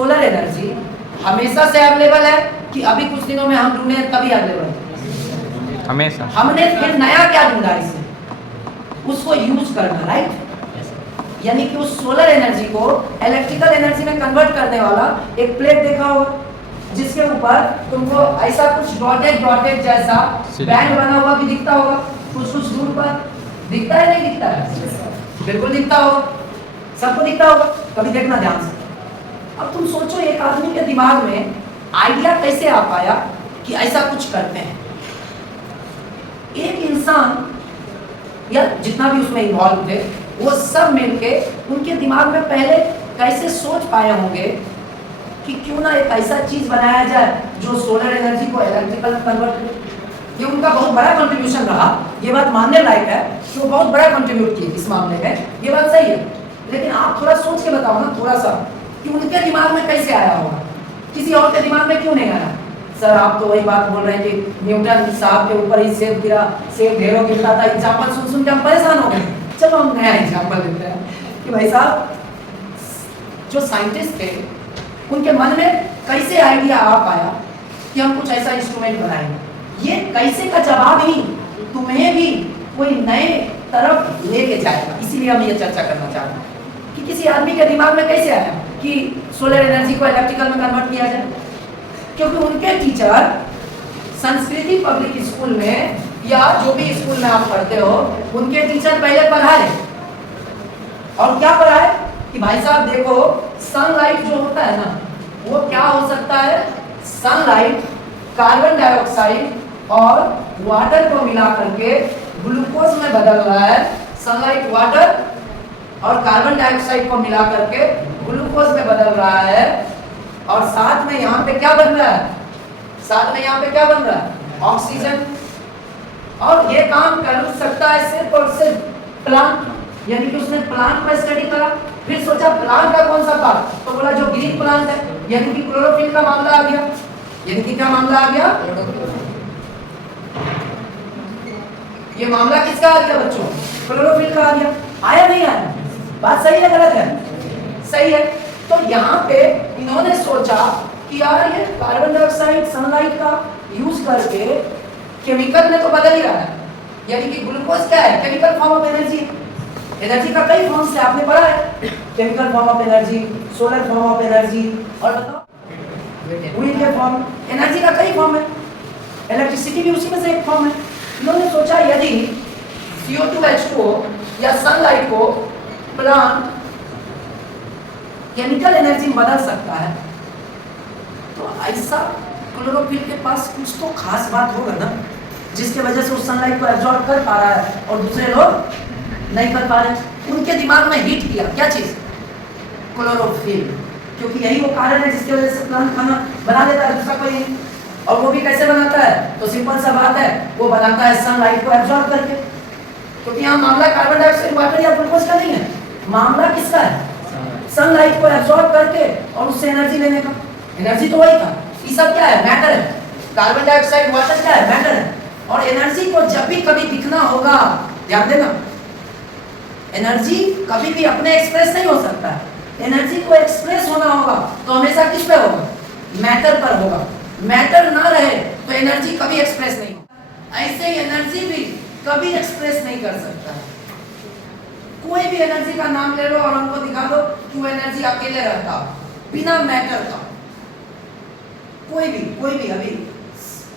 Solar energy हमेशा से available है कि अभी कुछ दिनों में हम ढूंढे तभी अवेलेबल है? हमेशा। हमने फिर नया क्या ढूंढा इसे, उसको यूज करना, राइट? यानी कि उस सोलर एनर्जी को इलेक्ट्रिकल एनर्जी में कन्वर्ट करने वाला एक प्लेट देखा होगा जिसके ऊपर तुमको ऐसा कुछ डॉटेड डॉटेड जैसा बैंड बना हुआ भी दिखता होगा, कुछ कुछ दूर पर दिखता है, नहीं दिखता है? बिल्कुल दिखता होगा, सबको दिखता होगा, कभी देखना ध्यान से। अब तुम सोचो एक आदमी के दिमाग में आइडिया कैसे आ पाया कि ऐसा कुछ करते हैं। एक इंसान या जितना भी उसमें इन्वॉल्व थे वो सब मिलके उनके दिमाग में पहले कैसे सोच पाए होंगे कि क्यों ना एक ऐसा चीज बनाया जाए जो सोलर एनर्जी को इलेक्ट्रिकल में कन्वर्ट करे। ये उनका बहुत बड़ा कंट्रीब्यूशन रहा, ये बात मानने लायक है कि वो बहुत बड़ा कंट्रीब्यूट किए इस मामले में, ये बात सही है। लेकिन आप थोड़ा सोच के बताओ ना, थोड़ा सा, कि उनके दिमाग में कैसे आया होगा, किसी और के दिमाग में क्यों नहीं आया? सर आप तो वही बात बोल रहे हैं कि न्यूटन साहब के ऊपर ही सेब गिरा, सेब ढेरों गिरता था, एग्जाम्पल सुन सुन के हम परेशान हो गए। चलो हम नया एग्जाम्पल देते हैं कि भाई साहब जो साइंटिस्ट थे उनके मन में कैसे आइडिया आ पाया कि हम कुछ ऐसा इंस्ट्रूमेंट बनाएंगे। ये कैसे का जवाब ही तुम्हें भी कोई नए तरफ लेके जाएगा। इसीलिए हम ये चर्चा करना चाहते हैं कि किसी आदमी के दिमाग में कैसे आया कि सोलर एनर्जी को इलेक्ट्रिकल में कन्वर्ट किया जाए। क्योंकि उनके टीचर संस्कृति पब्लिक स्कूल में या जो भी स्कूल में आप पढ़ते हो, उनके टीचर पहले पढ़ाए और क्या पढ़ाए कि भाई साहब देखो सनलाइट जो होता है ना वो क्या हो सकता है, सनलाइट कार्बन डाइऑक्साइड और वाटर को मिला करके ग्लूकोज में बदल रहा है। सनलाइट वाटर और कार्बन डाइऑक्साइड को मिला करके ग्लूकोज में बदल रहा है और साथ में यहाँ पे क्या बन रहा है, साथ में यहाँ पे क्या बन रहा है, ऑक्सीजन। और ये काम कर सकता है सिर्फ और सिर्फ प्लांट, यानी कि उसने प्लांट पर स्टडी करा, फिर सोचा प्लांट का कौन सा पार्ट, तो बोला जो ग्रीन प्लांट है, यानी कि क्लोरोफिल का मामला आ गया। यानी कि क्या मामला आ गया, ये मामला किसका आ गया बच्चों, क्लोरोफिल का आ गया। आया नहीं आया, बात सही है गलत है, सही है। तो यहाँ पे इन्होंने सोचा कि यार ये कार्बन डाइऑक्साइड सनलाइट का यूज करके केमिकल में तो बदल ही रहा है, यानी कि ग्लूकोज क्या है, chemical form of energy. Energy का कई फॉर्म से आपने पढ़ा है, chemical form of energy, solar form of energy, और बताओ विंड के फॉर्म, एनर्जी का कई फॉर्म है, इलेक्ट्रिसिटी भी उसी में से एक फॉर्म है। इन्होंने सोचा यदि CO2H2O या सनलाइट को प्लांट केमिकल एनर्जी में बदल सकता है तो ऐसा क्लोरोफिल के पास कुछ तो खास बात होगा ना जिसके वजह से उस सनलाइट को एब्जॉर्ब कर पा रहा है और दूसरे लोग नहीं कर पा रहे। उनके दिमाग में हिट किया क्या चीज, क्लोरोफिल, क्योंकि यही वो कारण है जिसकी वजह से प्लांट खाना बना देता है, दूसरा कोई नहीं। और वो भी कैसे बनाता है, तो सिंपल सा बात है, वो बनाता है सनलाइट को एब्जॉर्ब करके। क्योंकि यहाँ मामला कार्बन डाइऑक्साइड वाटर या ग्लूकोज का नहीं है, मामला किसका है, सनलाइट को एब्जॉर्ब करके और उससे एनर्जी लेने का। एनर्जी तो वही था, ये सब क्या है, मैटर है। कार्बन डाइऑक्साइड वाटर क्या है, मैटर है। और एनर्जी को जब भी कभी दिखना होगा, ध्यान देना, एनर्जी कभी भी अपने एक्सप्रेस नहीं हो सकता है। एनर्जी को एक्सप्रेस होना होगा तो हमेशा किस पे होगा, मैटर पर होगा। मैटर ना रहे तो एनर्जी कभी एक्सप्रेस नहीं होगा। ऐसे ही एनर्जी भी कभी एक्सप्रेस नहीं कर सकता। कोई भी एनर्जी का नाम ले लो और हमको दिखा दो कि वो एनर्जी अकेले रहता बिना मैटर का। कोई भी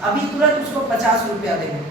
अभी तुरंत उसको 50 रुपया देंगे,